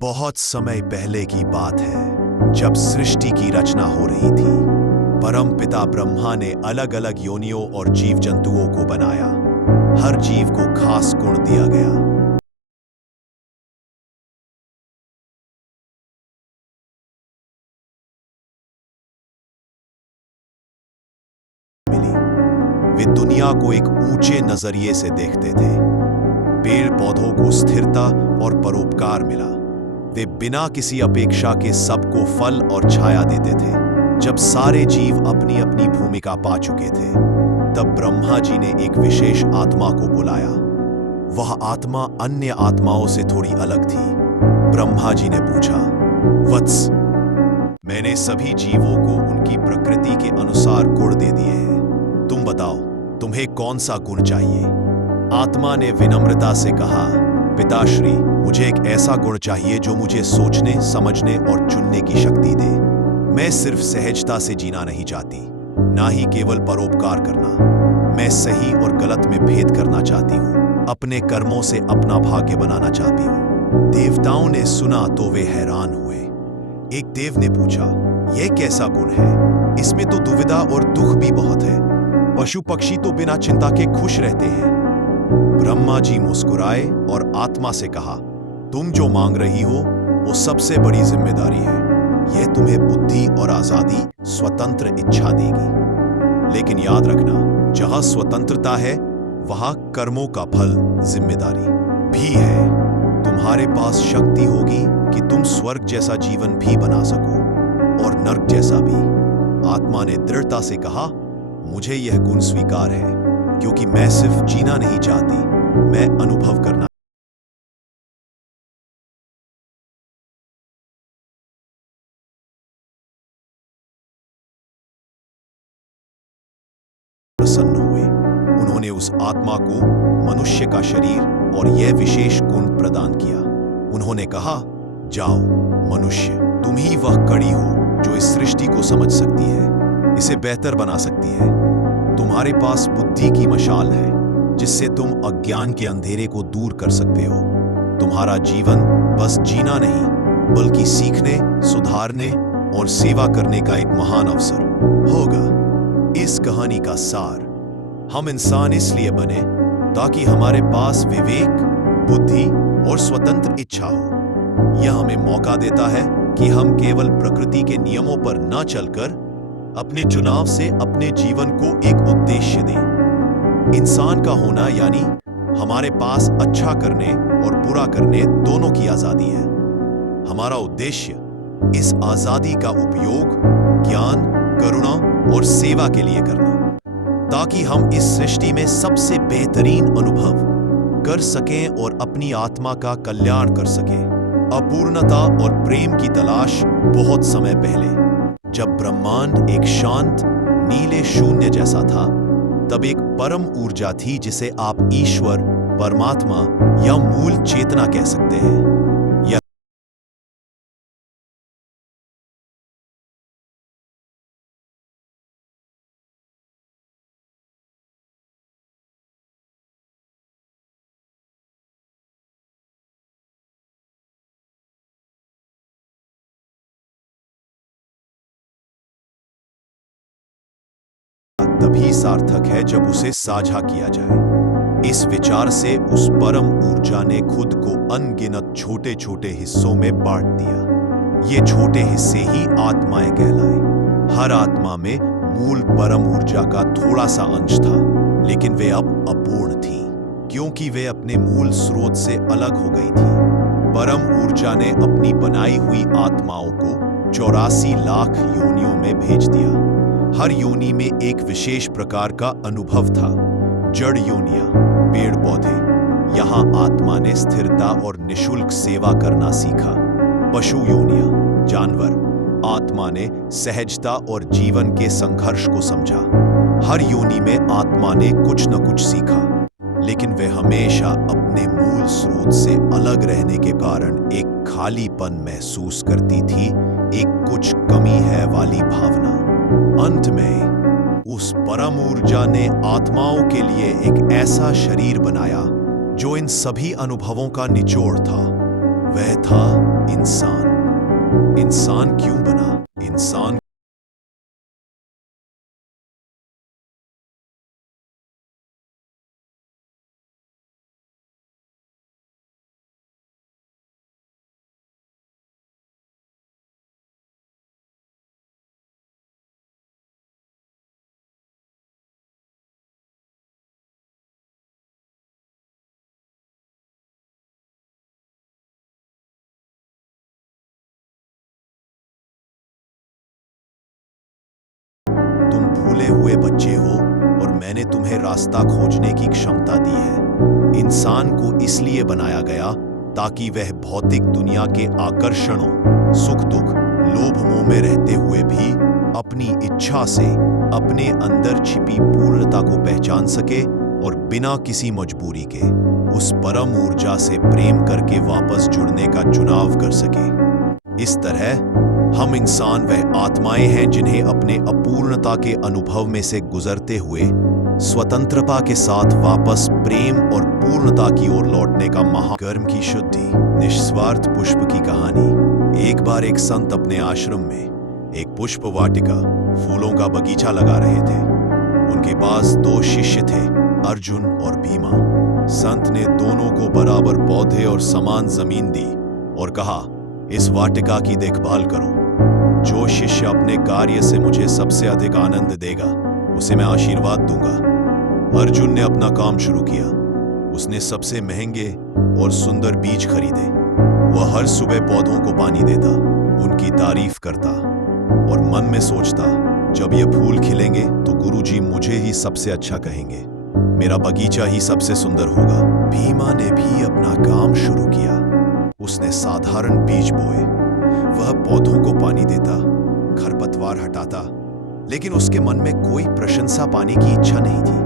बहुत समय पहले की बात है, जब सृष्टि की रचना हो रही थी। परमपिता ब्रह्मा ने अलग अलग योनियों और जीव जंतुओं को बनाया। हर जीव को खास गुण दिया गया। वे दुनिया को एक ऊंचे नजरिए से देखते थे। पेड़ पौधों को स्थिरता और परोपकार मिला। वे बिना किसी अपेक्षा के सबको फल और छाया देते थे। जब सारे जीव अपनी अपनी भूमिका पा चुके थे, तब ब्रह्मा जी ने एक विशेष आत्मा को बुलाया। वह आत्मा अन्य आत्माओं से थोड़ी अलग थी। ब्रह्मा जी ने पूछा, वत्स, मैंने सभी जीवों को उनकी प्रकृति के अनुसार गुण दे दिए हैं। तुम बताओ, तुम्हें कौन सा गुण चाहिए? आत्मा ने विनम्रता से कहा, पिताश्री, मुझे एक ऐसा गुण चाहिए जो मुझे सोचने, समझने और चुनने की शक्ति दे। मैं सिर्फ सहजता से जीना नहीं चाहती, ना ही केवल परोपकार करना। मैं सही और गलत में भेद करना चाहती हूँ। अपने कर्मों से अपना भाग्य बनाना चाहती हूँ। देवताओं ने सुना तो वे हैरान हुए। एक देव ने पूछा, यह कैसा गुण है? इसमें तो दुविधा और दुख भी बहुत है। पशु पक्षी तो बिना चिंता के खुश रहते हैं। ब्रह्मा जी मुस्कुराए और आत्मा से कहा, तुम जो मांग रही हो वो सबसे बड़ी जिम्मेदारी है। यह तुम्हें बुद्धि और आजादी, स्वतंत्र इच्छा देगी। लेकिन याद रखना, जहां स्वतंत्रता है वहां कर्मों का फल, जिम्मेदारी भी है। तुम्हारे पास शक्ति होगी कि तुम स्वर्ग जैसा जीवन भी बना सको और नर्क जैसा भी। आत्मा ने दृढ़ता से कहा, मुझे यह गुण स्वीकार है, क्योंकि मैं सिर्फ जीना नहीं चाहती, मैं अनुभव करना। प्रसन्न हुए। उन्होंने उस आत्मा को मनुष्य का शरीर और यह विशेष गुण प्रदान किया। उन्होंने कहा, जाओ मनुष्य, तुम ही वह कड़ी हो जो इस सृष्टि को समझ सकती है, इसे बेहतर बना सकती है। तुम्हारे पास बुद्धि की मशाल है, जिससे तुम अज्ञान के अंधेरे को दूर कर सकते हो। तुम्हारा जीवन बस जीना नहीं, बल्कि सीखने, सुधारने और सेवा करने का एक महान अवसर होगा। इस कहानी का सार, हम इंसान इसलिए बने ताकि हमारे पास विवेक, बुद्धि और स्वतंत्र इच्छा हो। यह हमें मौका देता है कि हम केवल प्रकृति के नियमों पर न चलकर अपने चुनाव से अपने जीवन को एक उद्देश्य दें। इंसान का होना यानी हमारे पास अच्छा करने और बुरा करने दोनों की आजादी है। हमारा उद्देश्य इस आजादी का उपयोग ज्ञान, करुणा और सेवा के लिए करना, ताकि हम इस सृष्टि में सबसे बेहतरीन अनुभव कर सकें और अपनी आत्मा का कल्याण कर सकें। अपूर्णता और प्रेम की तलाश बहुत समय पहले, जब ब्रह्मांड एक शांत, नीले शून्य जैसा था, तब एक परम ऊर्जा थी जिसे आप ईश्वर, परमात्मा या मूल चेतना कह सकते हैं। तभी सार्थक है जब उसे साझा किया जाए। इस विचार से उस परम ऊर्जा ने खुद को अनगिनत छोटे छोटे हिस्सों में बांट दिया। ये छोटे हिस्से ही आत्माएं कहलाए। हर आत्मा में मूल परम ऊर्जा का थोड़ा सा अंश था, लेकिन वे अब अपूर्ण थी, क्योंकि वे अपने मूल स्रोत से अलग हो गई थी। परम ऊर्जा ने अपनी बनाई हुई आत्माओं को 84 लाख योनियों में भेज दिया। हर योनि में एक विशेष प्रकार का अनुभव था। जड़ योनियां, पेड़ पौधे, यहां आत्मा ने स्थिरता और निशुल्क सेवा करना सीखा। पशु योनियां, जानवर, आत्मा ने सहजता और जीवन के संघर्ष को समझा। हर योनि में आत्मा ने कुछ न कुछ सीखा, लेकिन वे हमेशा अपने मूल स्रोत से अलग रहने के कारण एक खालीपन महसूस करती थी, एक कुछ कमी है वाली भावना। अंत में उस परम ऊर्जा ने आत्माओं के लिए एक ऐसा शरीर बनाया जो इन सभी अनुभवों का निचोड़ था। वह था इंसान। इंसान क्यों बना? इंसान तुम भूले हुए बच्चे हो और मैंने तुम्हें रास्ता खोजने की क्षमता दी है। इंसान को इसलिए बनाया गया ताकि वह भौतिक दुनिया के आकर्षणों, सुख दुख, लोभ मोह में रहते हुए भी अपनी इच्छा से अपने अंदर छिपी पूर्णता को पहचान सके और बिना किसी मजबूरी के उस परम ऊर्जा से प्रेम करके वापस जुड़ने का चुनाव कर सके। इस तरह हम इंसान वह आत्माएं हैं जिन्हें अपने अपूर्णता के अनुभव में से गुजरते हुए स्वतंत्रता के साथ वापस प्रेम और पूर्णता की ओर लौटने का महाकर्म की शुद्धि। निस्वार्थ पुष्प की कहानी। एक बार एक संत अपने आश्रम में एक पुष्प वाटिका, फूलों का बगीचा लगा रहे थे। उनके पास दो शिष्य थे, अर्जुन और भीमा। संत ने दोनों को बराबर पौधे और समान जमीन दी और कहा, इस वाटिका की देखभाल करो। जो शिष्य अपने कार्य से मुझे सबसे अधिक आनंद देगा उसे मैं आशीर्वाद दूंगा। अर्जुन ने अपना काम शुरू किया। उसने सबसे महंगे और सुंदर बीज खरीदे। वह हर सुबह पौधों को पानी देता, उनकी तारीफ करता और मन में सोचता, जब ये फूल खिलेंगे तो गुरुजी मुझे ही सबसे अच्छा कहेंगे, मेरा बगीचा ही सबसे सुंदर होगा। भीमा ने भी अपना काम शुरू किया। उसने साधारण बीज बोए। वह पौधों को पानी देता, खरपतवार हटाता, लेकिन उसके मन में कोई प्रशंसा पाने की इच्छा नहीं थी।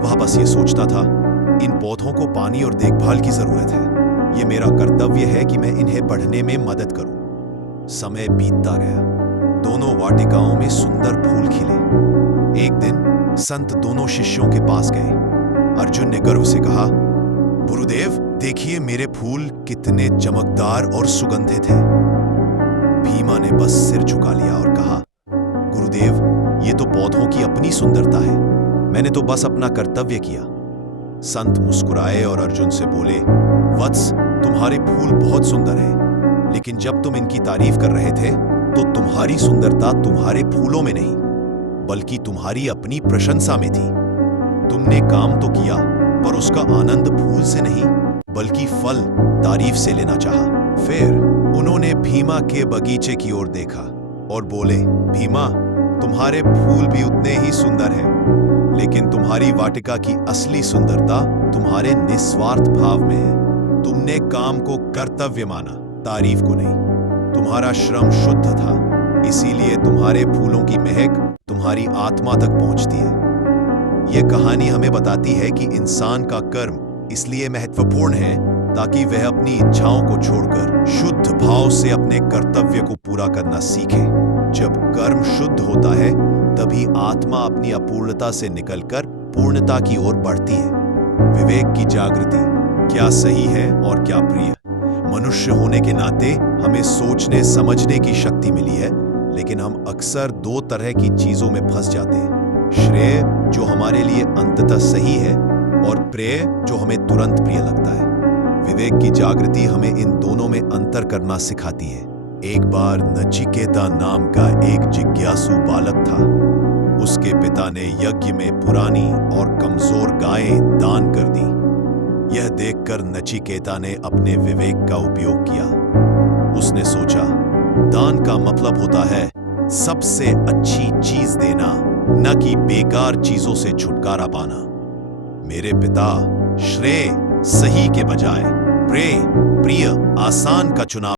वह बस ये सोचता था, इन पौधों को पानी और देखभाल की जरूरत है। ये मेरा कर्तव्य है कि मैं इन्हें बढ़ने में मदद करूं। समय बीतता गया। दोनों वाटिकाओं में सुंदर फूल खिले। एक दिन संत दोनों शिष्यों के पास गए। अर्जुन ने गर्व से कहा, गुरुदेव देखिए मेरे फूल कितने चमकदार और सुगंधित हैं। भीमा ने बस सिर झुका लिया और कहा, गुरुदेव ये तो पौधों की अपनी सुंदरता है, मैंने तो बस अपना कर्तव्य किया। संत मुस्कुराए और अर्जुन से बोले, वत्स तुम्हारे फूल बहुत सुंदर हैं, लेकिन जब तुम इनकी तारीफ कर रहे थे तो तुम्हारी सुंदरता तुम्हारे फूलों में नहीं बल्कि तुम्हारी अपनी प्रशंसा में थी। तुमने काम तो किया पर उसका आनंद फूल से नहीं बल्कि फल, तारीफ से लेना चाहा। फिर उन्होंने भीमा के बगीचे की ओर देखा और बोले, भीमा तुम्हारे फूल भी उतने ही सुंदर हैं, लेकिन तुम्हारी वाटिका की असली सुंदरता तुम्हारे निस्वार्थ भाव में है। तुमने काम को कर्तव्य माना, तारीफ को नहीं। तुम्हारा श्रम शुद्ध था, इसीलिए तुम्हारे फूलों की महक तुम्हारी आत्मा तक पहुंचती है। यह कहानी हमें बताती है कि इंसान का कर्म इसलिए महत्वपूर्ण है ताकि वह अपनी इच्छाओं को छोड़कर शुद्ध भाव से अपने कर्तव्य को पूरा करना सीखे। जब कर्म शुद्ध होता है तभी आत्मा अपनी अपूर्णता से निकलकर पूर्णता की ओर बढ़ती है। विवेक की जागृति, क्या सही है और क्या प्रिय। मनुष्य होने के नाते हमें सोचने समझने की शक्ति मिली है, लेकिन हम अक्सर दो तरह की चीजों में फंस जाते हैं। श्रेय जो हमारे लिए अंततः सही है और प्रेय जो हमें तुरंत प्रिय लगता है। विवेक की जागृति हमें इन दोनों में अंतर करना सिखाती है। एक बार नचिकेता नाम का एक जिज्ञासु बालक था। उसके पिता ने यज्ञ में पुरानी और कमजोर गायें दान कर दी। यह देखकर नचिकेता ने अपने विवेक का उपयोग किया। उसने सोचा, दान का मतलब होता है सबसे अच्छी चीज देना, न कि बेकार चीजों से छुटकारा पाना। मेरे पिता श्रेय सही के बजाय प्रिय आसान का चुनाव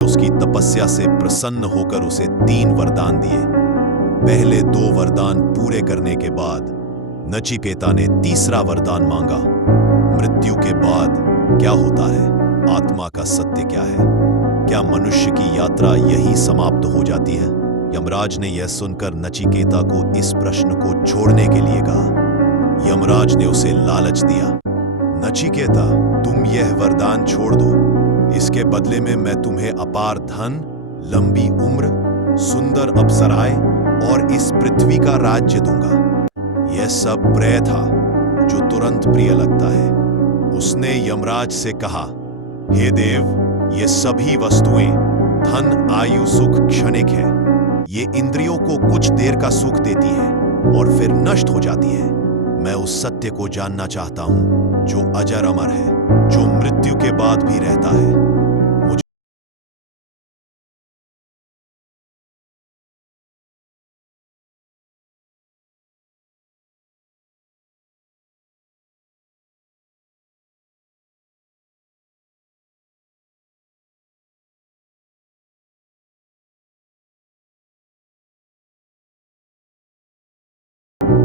उसकी तपस्या से प्रसन्न होकर उसे 3 वरदान दिए। पहले 2 वरदान पूरे करने के बाद नचिकेता ने तीसरा वरदान मांगा। मृत्यु के बाद क्या होता है? आत्मा का सत्य क्या है? क्या मनुष्य की यात्रा यही समाप्त हो जाती है? यमराज ने यह सुनकर नचिकेता को इस प्रश्न को छोड़ने के लिए कहा। यमराज ने उसे लालच दिया। नचिकेता, तुम यह वरदान छोड़ दो। इसके बदले में मैं तुम्हें अपार धन, लंबी उम्र, सुंदर अप्सराएं और इस पृथ्वी का राज्य दूंगा। यह सब प्रेय था जो तुरंत प्रिय लगता है। उसने यमराज से कहा, हे देव, ये सभी वस्तुएं, धन, आयु, सुख क्षणिक है। ये इंद्रियों को कुछ देर का सुख देती है और फिर नष्ट हो जाती है। मैं उस सत्य को जानना चाहता हूं जो अजर अमर है, जो मृत्यु के बाद भी रहता है।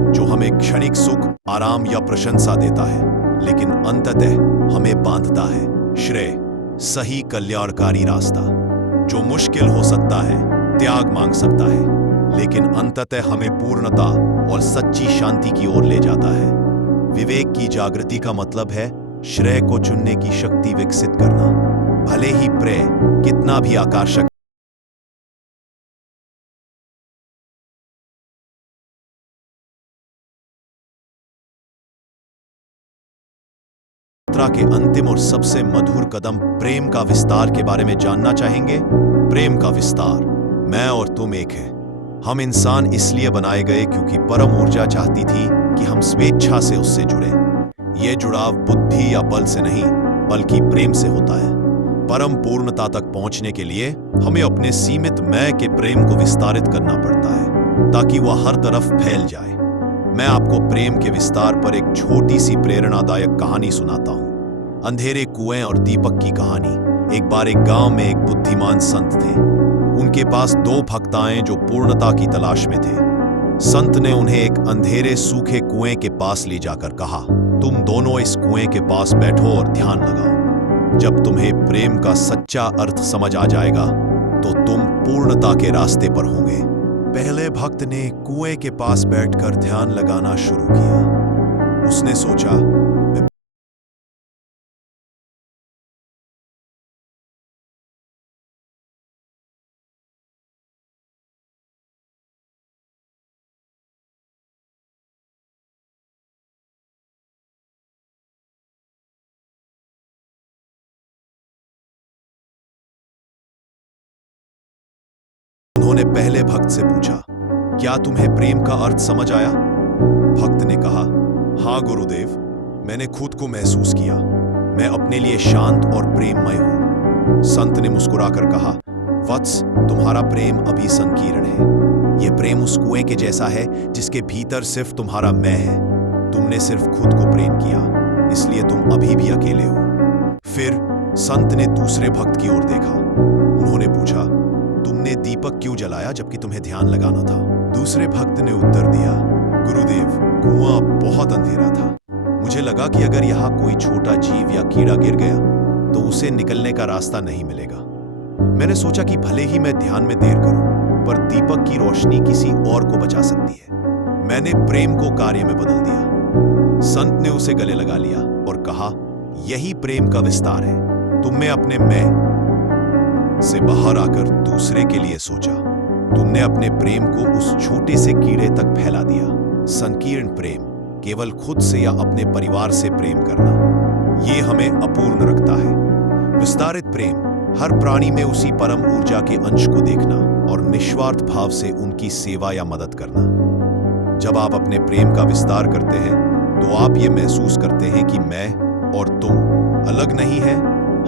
जो हमें क्षणिक सुख, आराम या प्रशंसा देता है, लेकिन अंततः हमें बांधता है। श्रेय, सही कल्याणकारी रास्ता, जो मुश्किल हो सकता है, त्याग मांग सकता है, लेकिन अंततः हमें पूर्णता और सच्ची शांति की ओर ले जाता है। विवेक की जागृति का मतलब है श्रेय को चुनने की शक्ति विकसित करना, भले ही प्रेय कितना भी आकर्षक यात्रा के अंतिम और सबसे मधुर कदम प्रेम का विस्तार के बारे में जानना चाहेंगे। प्रेम का विस्तार। मैं और तुम एक हैं। हम इंसान इसलिए बनाए गए क्योंकि परम ऊर्जा चाहती थी कि हम स्वेच्छा से उससे जुड़े। यह जुड़ाव बुद्धि या बल से नहीं, बल्कि प्रेम से होता है। परम पूर्णता तक पहुंचने के लिए हमें अपने सीमित मैं के प्रेम को विस्तारित करना पड़ता है, ताकि वह हर तरफ फैल जाए। मैं आपको प्रेम के विस्तार पर एक छोटी सी प्रेरणादायक कहानी सुनाता हूं। अंधेरे कुएं और दीपक की कहानी। एक बार एक गांव में एक बुद्धिमान संत थे। उनके पास दो भक्त आए जो पूर्णता की तलाश में थे। संत ने उन्हें एक अंधेरे सूखे कुएं के पास ले जाकर कहा, तुम दोनों इस कुएं के पास बैठो और ध्यान लगाओ। जब तुम्हें प्रेम का सच्चा अर्थ समझ आ जाएगा तो तुम पूर्णता के रास्ते पर होंगे। पहले भक्त ने कुएं के पास बैठकर ध्यान लगाना शुरू किया। उसने सोचा, उन्होंने पहले भक्त से पूछा, क्या तुम्हें प्रेम का अर्थ समझ आया? भक्त ने कहा, हाँ गुरुदेव, मैंने खुद को महसूस किया। मैं अपने लिए शांत और प्रेममय हूं। संत ने मुस्कुराकर कहा, वत्स, तुम्हारा प्रेम अभी संकीर्ण है। यह प्रेम उस कुएं के जैसा है जिसके भीतर सिर्फ तुम्हारा मैं है। तुमने सिर्फ खुद को प्रेम किया, इसलिए तुम अभी भी अकेले हो। फिर संत ने दूसरे भक्त की ओर देखा। उन्होंने पूछा, तुमने दीपक क्यों जलाया जबकि तुम्हें ध्यान लगाना था? दूसरे भक्त ने उत्तर दिया, गुरुदेव, कुआं बहुत अंधेरा था। मुझे लगा कि अगर यहाँ कोई छोटा जीव या कीड़ा गिर गया तो उसे निकलने का रास्ता नहीं मिलेगा। मैंने सोचा कि भले ही मैं ध्यान में देर करूं, पर दीपक की रोशनी किसी और को बचा सकती है। मैंने प्रेम को कार्य में बदल दिया। संत ने उसे गले लगा लिया और कहा, यही प्रेम का विस्तार है। तुमने अपने मैं से बाहर आकर दूसरे के लिए सोचा। तुमने अपने प्रेम को उस छोटे से कीड़े तक फैला दिया। संकीर्ण प्रेम, केवल खुद से या अपने परिवार से प्रेम करना, ये हमें अपूर्ण रखता है। विस्तारित प्रेम, हर प्राणी में उसी परम ऊर्जा के अंश को देखना और निस्वार्थ भाव से उनकी सेवा या मदद करना। जब आप अपने प्रेम का विस्तार करते हैं तो आप ये महसूस करते हैं कि मैं और तुम अलग नहीं है।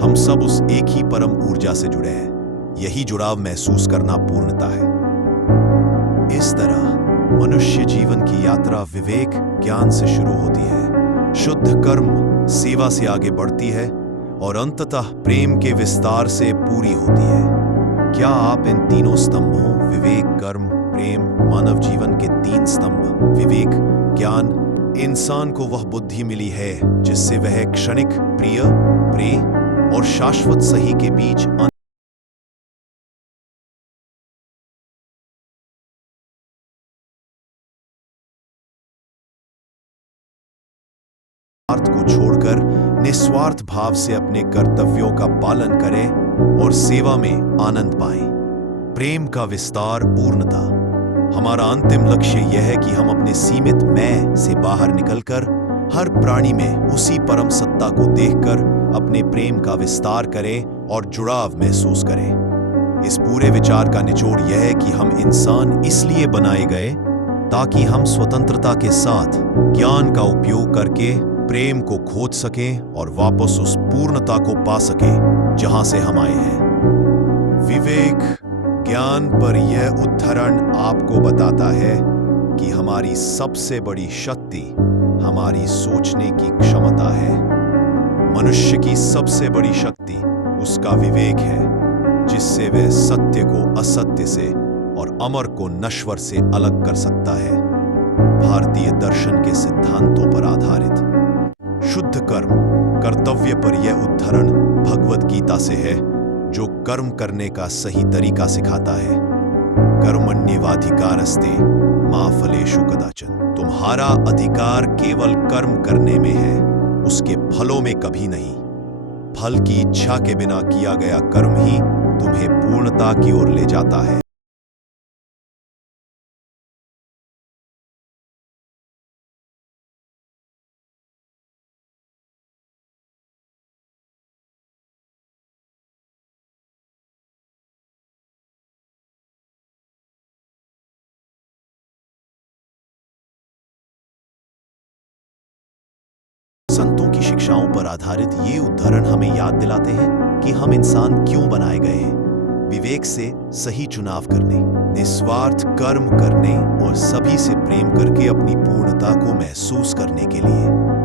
हम सब उस एक ही परम ऊर्जा से जुड़े हैं। यही जुड़ाव महसूस करना पूर्णता है। इस तरह मनुष्य जीवन की यात्रा विवेक, ज्ञान से शुरू होती है, शुद्ध कर्म, सेवा से आगे बढ़ती है और अंततः प्रेम के विस्तार से पूरी होती है। क्या आप इन तीनों स्तंभों, विवेक, कर्म, प्रेम, मानव जीवन के तीन स्तंभ, विवेक, ज्ञान, इंसान को वह बुद्धि मिली है जिससे वह क्षणिक प्रिय, प्रेय और शाश्वत सही के बीच स्वार्थ को छोड़कर निस्वार्थ भाव से अपने कर्तव्यों का पालन करे और सेवा में आनंद पाए। प्रेम का विस्तार, पूर्णता। हमारा अंतिम लक्ष्य यह है कि हम अपने सीमित मैं से बाहर निकलकर हर प्राणी में उसी परम सत्ता को देखकर अपने प्रेम का विस्तार करें और जुड़ाव महसूस करें। इस पूरे विचार का निचोड़ यह है कि हम इंसान इसलिए बनाए गए ताकि हम स्वतंत्रता के साथ ज्ञान का उपयोग करके प्रेम को खोज सकें और वापस उस पूर्णता को पा सकें जहां से हम आए हैं। विवेक ज्ञान पर यह उद्धरण आपको बताता है कि हमारी सबसे बड़ी शक्ति हमारी सोचने की क्षमता है। मनुष्य की सबसे बड़ी शक्ति उसका विवेक है, जिससे वह सत्य को असत्य से और अमर को नश्वर से अलग कर सकता है। भारतीय दर्शन के सिद्धांतों पर आधारित शुद्ध कर्म कर्तव्य पर यह उद्धरण भगवद गीता से है, जो कर्म करने का सही तरीका सिखाता है। कर्मण्येवाधिकारस्ते मा फलेषु कदाचन। तुम्हारा अधिकार केवल कर्म करने में है, उसके फलों में कभी नहीं। फल की इच्छा के बिना किया गया कर्म ही तुम्हें पूर्णता की ओर ले जाता है। संतों की शिक्षाओं पर आधारित ये उद्धरण हमें याद दिलाते हैं कि हम इंसान क्यों बनाए गए हैं। विवेक से सही चुनाव करने, निस्वार्थ कर्म करने और सभी से प्रेम करके अपनी पूर्णता को महसूस करने के लिए।